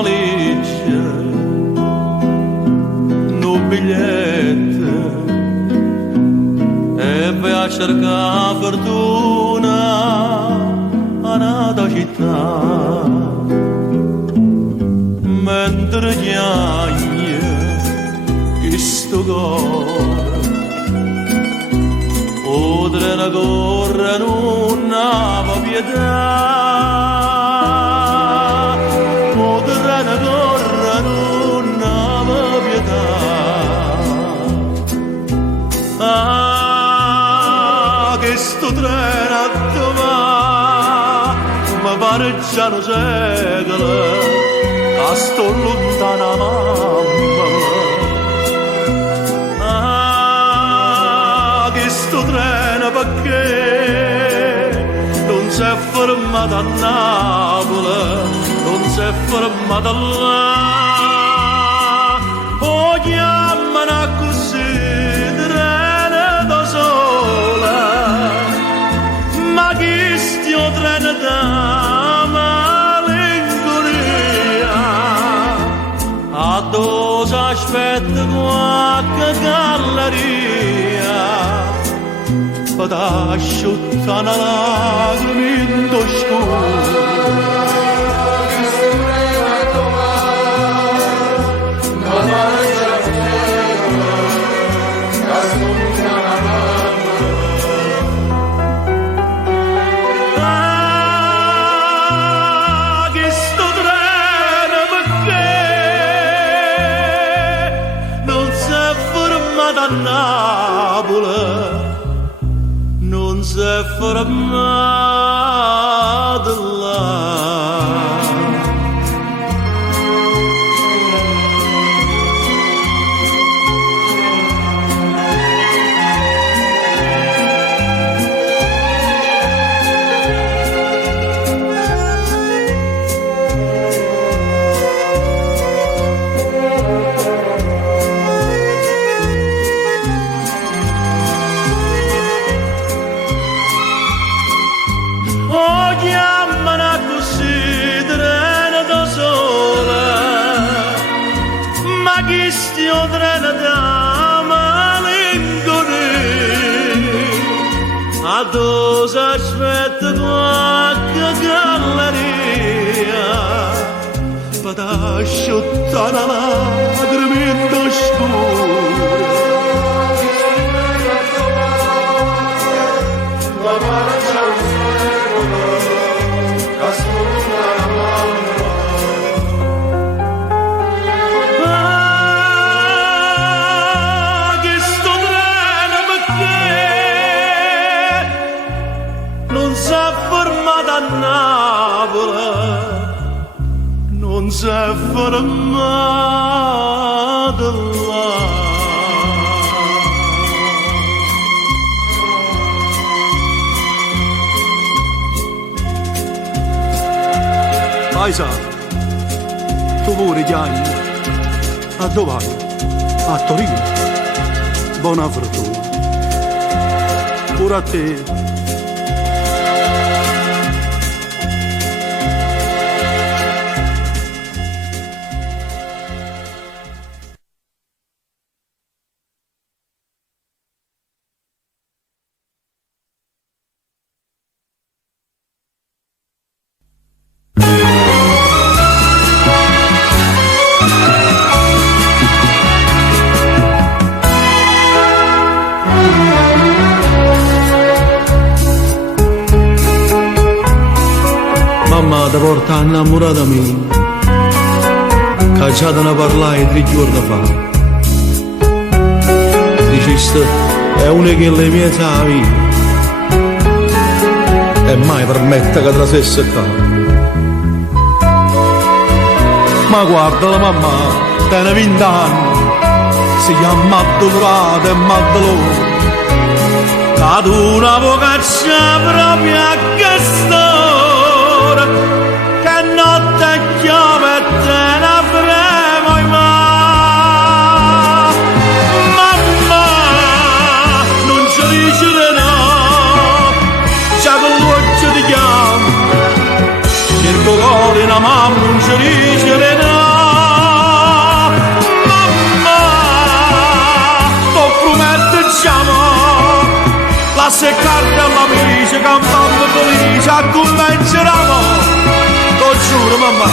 valigia, un biglietto e vai a cercare fortuna a un'altra città. Mentre chiaglia questo cuore, oltre la corre non ha pietà. Oltre la corre non ha pietà. Ah, che sto treno a domani, ma pare già un secolo, a sto lontana mamma. Ah, che sto treno perché non si è fermato a Napoli, non si è fermato là. Oh, chiamano così, treno da sola, ma chi stia treno da malinconia? A dove aspetta qualche galleria, per asciuttare una lacrima in scuro. A Napoli non si è fermato là. Io treno da malinconia, a dove aspetta qualche galleria, per asciuttare la lacrima in scuro. Napoli non si è fermato là. Paisa, tu pure chiami, a dove vai? A Torino, buona fortuna, pure a te. Mamma ti porta innamorata mia, che già te ne parlai 3 giorni fa. Dicesti, è una che le mie savi, e mai permette che te la stesse qua. Ma guarda la mamma, tiene 20 anni, si chiama Addolorata e Maddalone, ad una vocazione proprio a questa. Che notte chiama e te ne avremo mai. Mamma, non ci dice no, già con l'occhio ti chiamo, cerco cuore una mamma non ci dice no. se carta l'amici cantando felice a convinceremo, lo giuro mamma.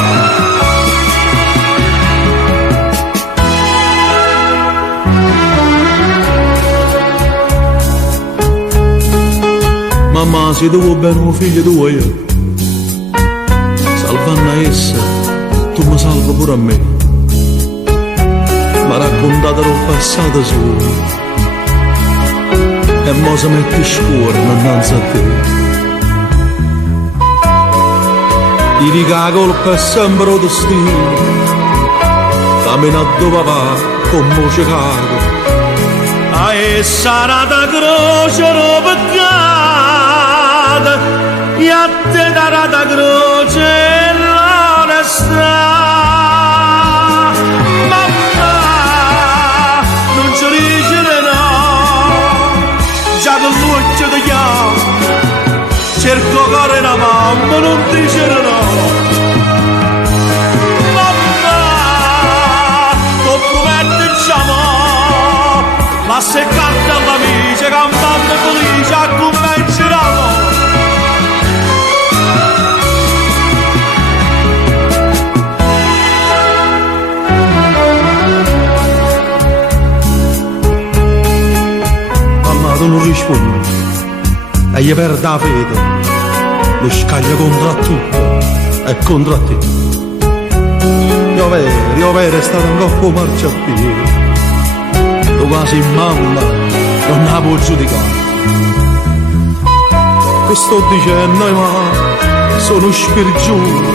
Mamma, se tu vuoi bene un figlio tuo io, salvando essa, tu mi salvi pure a me. Mi ha raccontato il passato suo e mo si mette scuro innanzi a te. Ti dica la colpa è sempre il destino, cammina dove va con voce cago. A essa la croce lo peccato e a te la croce l'onestà. Mamma, non ci dice no, già con l'occhio ti chiamo, cerco cuore la mamma, non dice no. Mamma, tu prometti ma se canta l'amici cantando felice a convinceremo. Mamma tu non rispondi e gli perde la fede, lo scaglia contro tutto e contro te. Io vero è stato un coppo marciapiede, quasi mamma non la può giudicare. Che sto dicendo ma sono spirituale,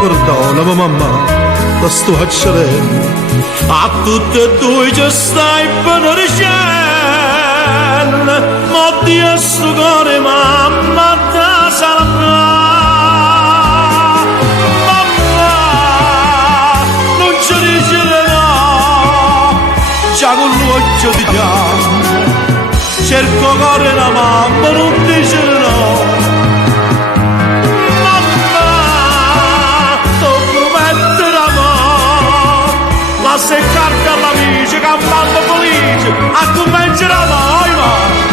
perdonami mamma, la sto accedendo a tutte e due ci stai beneficendo, ma Dio sto cuore mamma ti salverà. Già con l'occhio ti chiamo, cerco cuore la mamma, non dice no. Mamma, tu prometti l'amore, la seccarti all'amici, cantando felice, a convincere a noi, ma.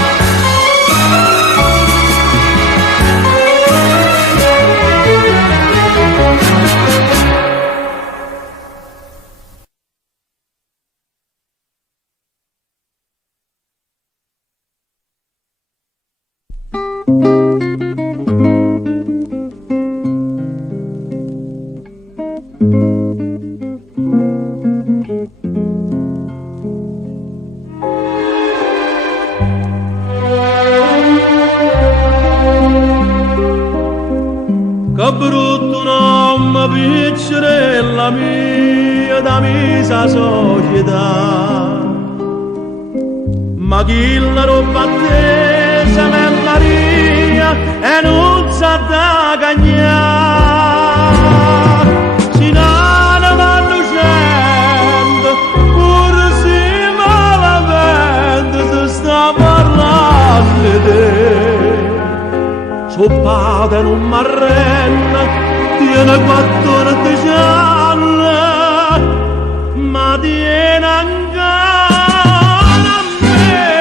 Che brutto nome piccerella mia da misa società, ma chi la roba attesa nell'aria e non sa da cagnare. Si nana vanno scendo, pure si malamente si sta parlando di te. Soppata in un marrenna, tiene 14 anni, ma tiene ancora a me.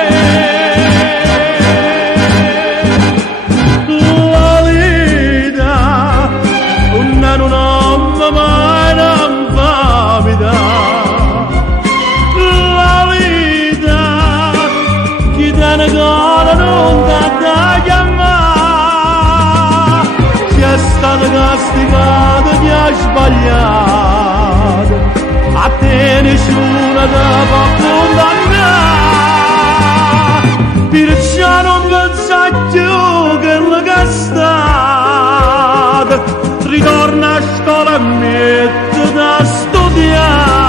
La vita, non è un uomo, mai non fa mi dà. La vita, chi te ne ancora non dà da chiamare. È stato castigato e ti ha sbagliato, a te nessuno ti può condannare, perciò non pensa più che lo che è stato, ritorna a scuola e mettiti a studiare.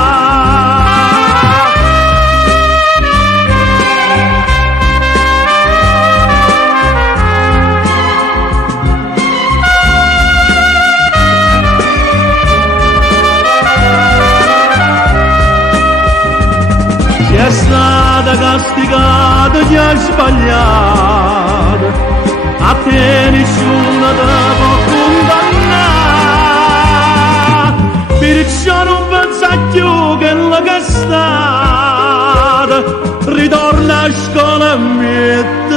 È stata castigata e ti ha sbagliato, a te nessuno te può condannare, perciò non pensa più che la che è stata, ritorna a scuola e metti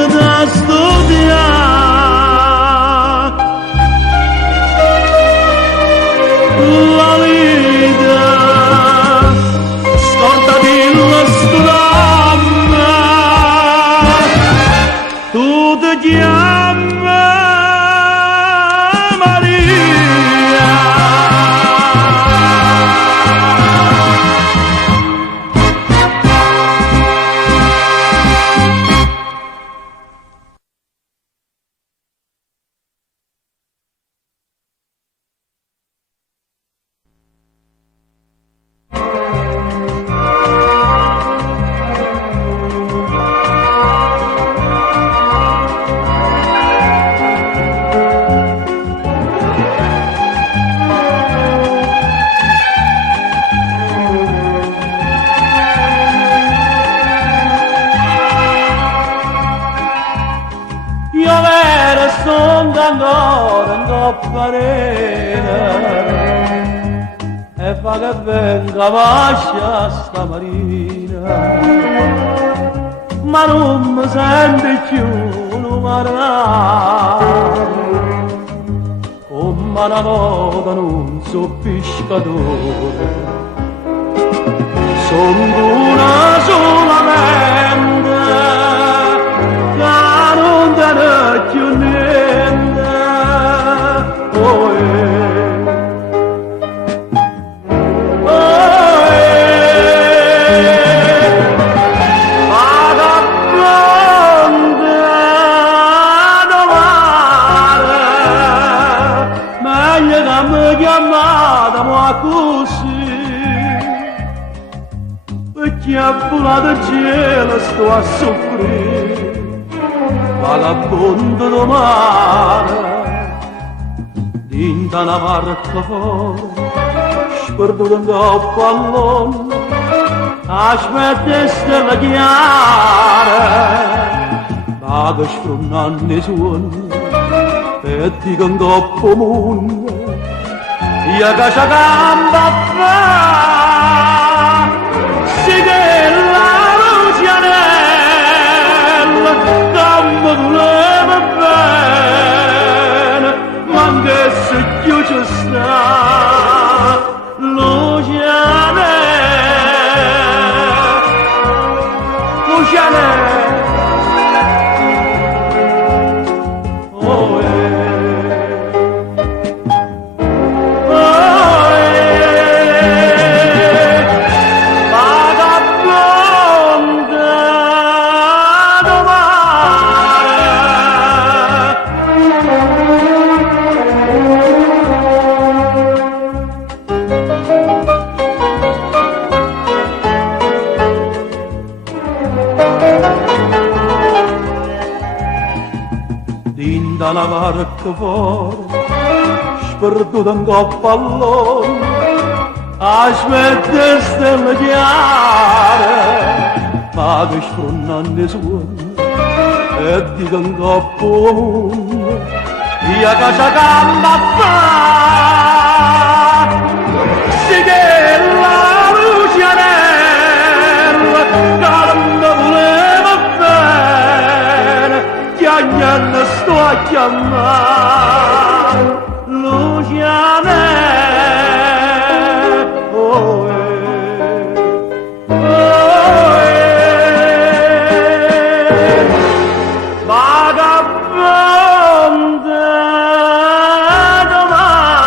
farina e fa che venga vascia sta marina, ma non mi sente più numarare, come una volta non so pescatore, sono una solamente che non te ne più niente. Oh, che a volato cielo sto a soffrire, vagabondo do mare, dinta una barca fuori, sperduto in coppa all'onda, aspetta stelle chiare, vaga sfrunnando i suoni, e dico in coppa mondo, io che c'è gamba a fare, che la lucianella come voleva bene, ma che se più ci sta lucianella, oh la barca fuori, sperduta in coppa all'onda, aspetta stelle chiare, ma che sfrunnando i suoni, e dico in coppa mondo, io che c'è gamba a fare, sì che la lucianella, che voleva bene, che agnello sto a chiamare lucianella, oh vagabonda do mare,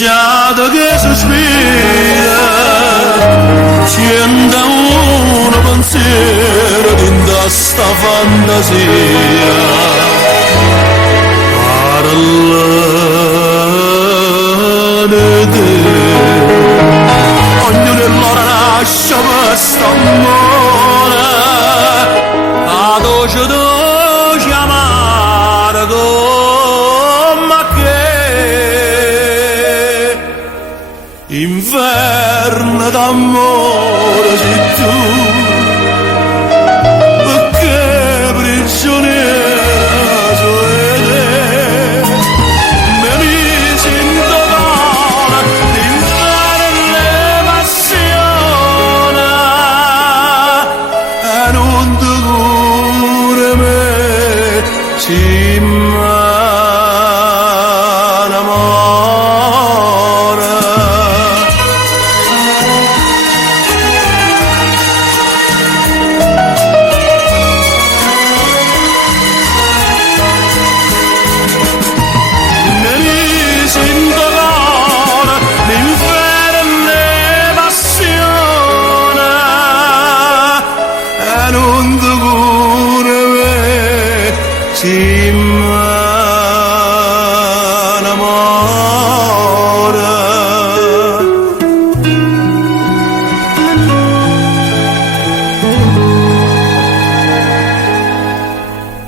lasciato che sospira, scende un pensiero dentro sta fantasia, parla di te, ognuno l'ora nasce per st'amore, a dolce dolce amargo. Inverno d'amore sei tu, perché prigioniera sei te, mi misi in dolore, l'inferno e passione, e non ti cura me, si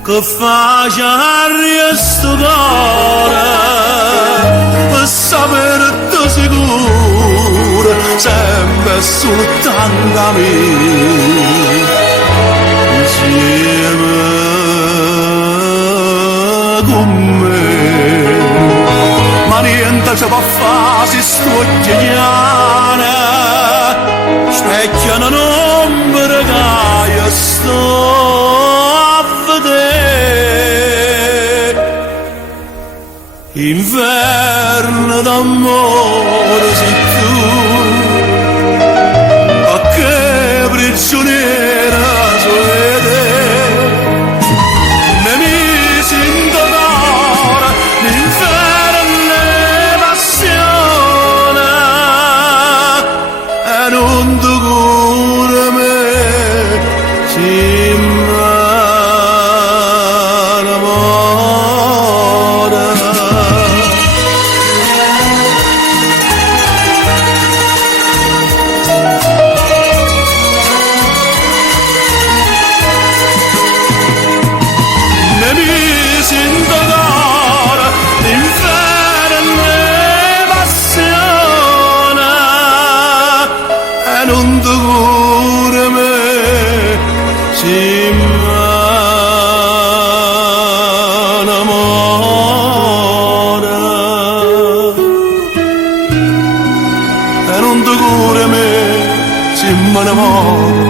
che faccia sto cuore per sapere sicuro sempre soltanto a me insieme con me, ma niente ci può fare se sto chiediane specchia un'ombra che io sto inverno d'amore sei tu, a che prigioniera sei te, mi misi in dolore, l'inferno e passione, e non ti cura me, non ti cura me, si innamora, e non ti cura me, si innamora.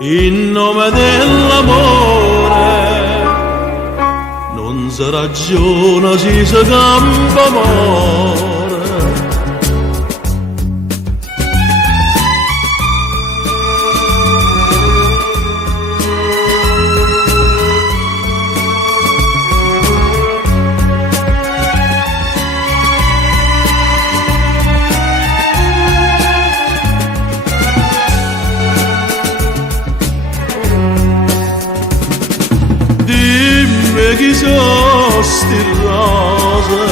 in nome dell'amore non si ragiona, si campa amore. Chi sono sti rose,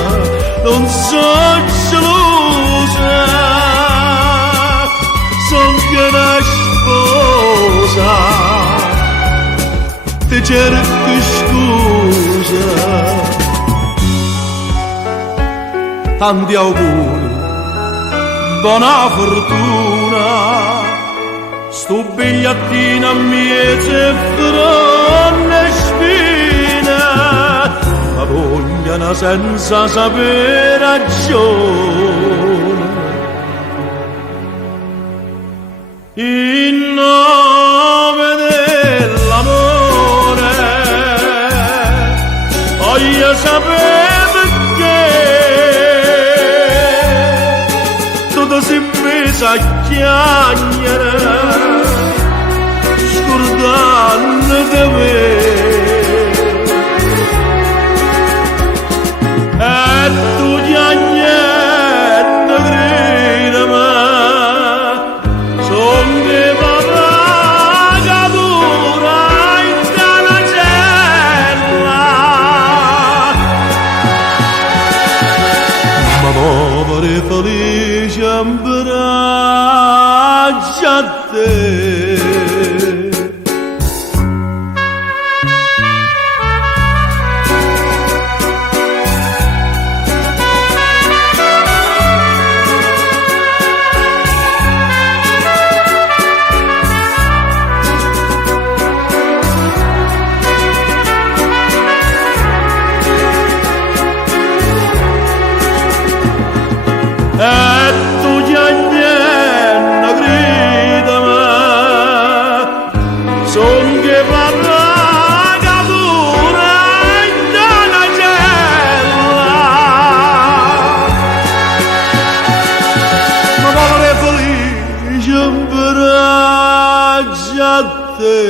non so gelosa, son che una sposa, ti cerco scusa. Tanti auguri, buona fortuna, sto bigliettino a miete fronne spine, ma vogliono senza sapere ragione. In nome dell'amore voglio sapere perché tutto si messa a chiacchiere scordando di me. E tu già niente gridami, son che papà catura in tana cella. Ma povero e felice abbraccia a te. E tu già niente gridami, son che parla catura in tana cella. Ma povero e felice abbraccia a te.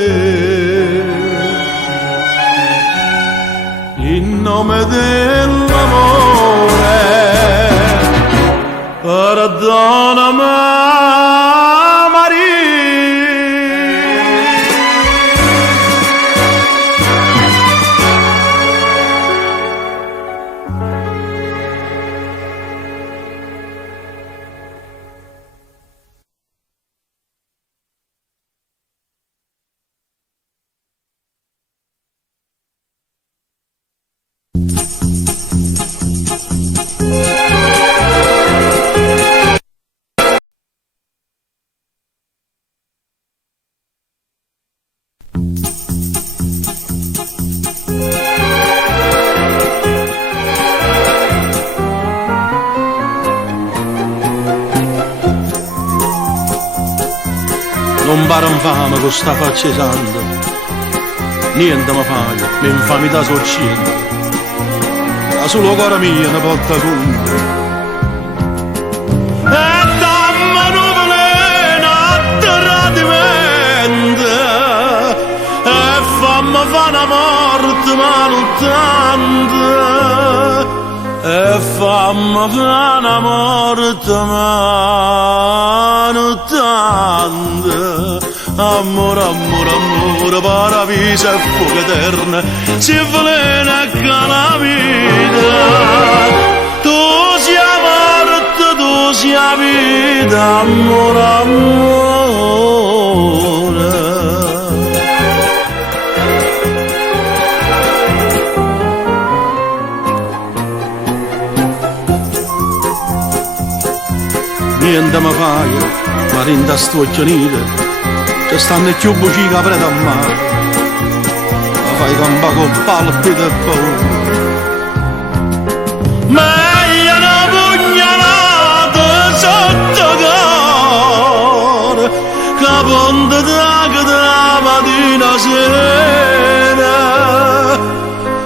In nome dell'amore perdonami Maria. Non pare infame con sta faccia santa, niente mi fai, l'infamità sorcende, la solo cuore mia ne porta conto. E dammi un veleno a tradimento, e fammi fare una morte maluttante, e fammi fare una morte maluttante. Amore, amore, amore, paradiso e fuoco eterno, si velena che la vita. Tu sia morte, tu sia vita, amore, amore. Niente mi fai, ma rinda sto occhiolino, che stanno più buci che preda a mare, ma fai campa con palpito e paura. Meglio una pugnalata sotto cuore, che ponte da mattina sera,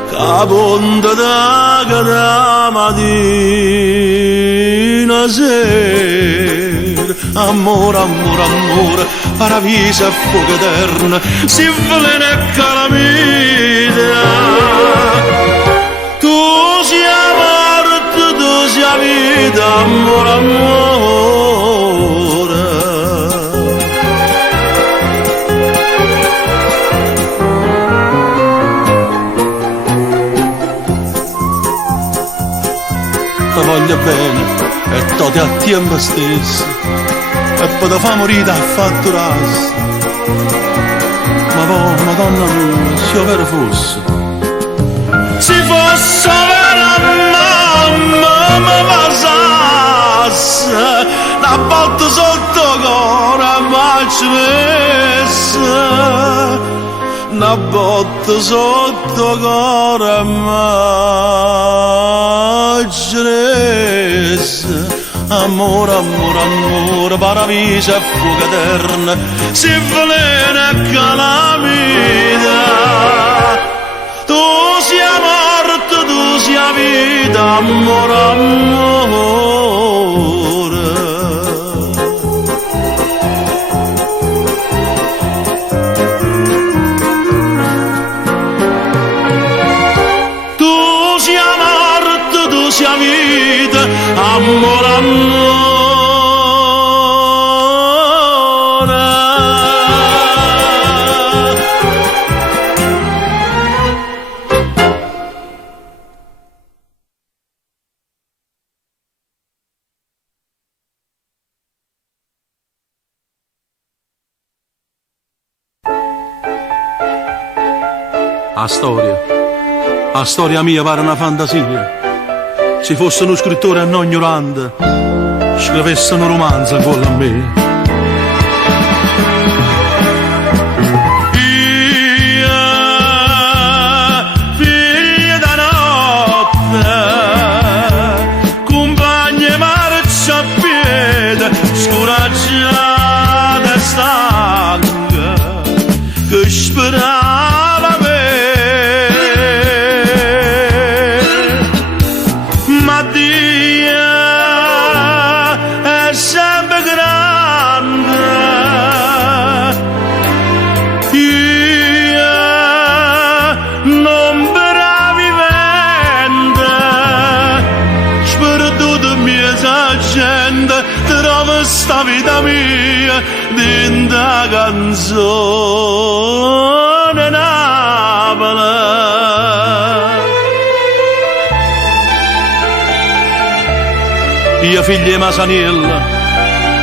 caponte da mattina sera. Amore, amore, amore, paradiso e fuoco eterno, si veleno e calamita. Tu sia morte, tu sia vita, amore, amore. Ti voglio bene e ti a tempo stesso, e poi ti fa morire a fatturarsi. Ma poi, madonna mia, se io vero fosse, se fosse vera mamma mi passasse una botta sotto cuore mai ci messa, una botta sotto cuore mai ci messa. Amore, amore, amore, paradiso e fuoco eterno, si veleno e calamita. Tu sia morte, tu sia vita, amore, amore. Tu sia morte, tu sia vita, amore, amore. La storia mia pare una fantasia. Se fosse uno scrittore non ignorante, scrivesse un romanzo con a me. Figlia da notte, compagna marcia a piedi, scoraggiata e stanca, che sperava me. Sta vita mia dinda canzone Napoli. Io figlia di Masaniella,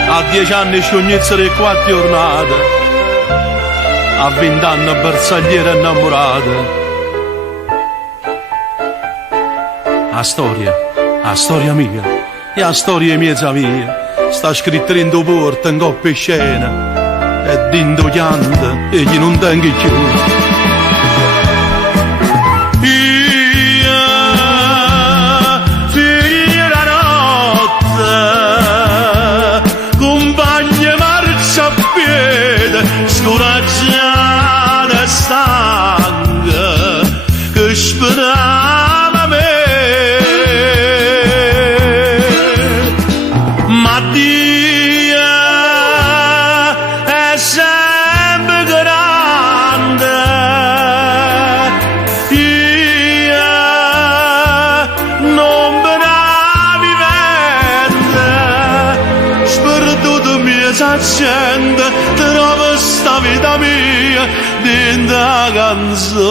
a 10 anni sciognezzere di 4 giornate, a 20 anni bersagliera innamorata. La storia mia, e la storia mia mia. Sta scritto in due porte, in coppia e scena, e dentro pianta, e chi non tengo più. Io, figlia da notte, compagna marcia a piedi, scoraggiata e stanca, che sperava me. Gente, trova sta vita mia dentro la canzone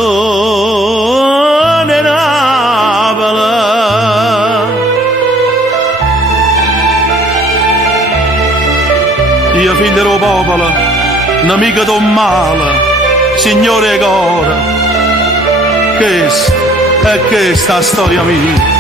Napoli. Io figlio del popolo, nemico del male, signore Cora, questa è questa storia mia.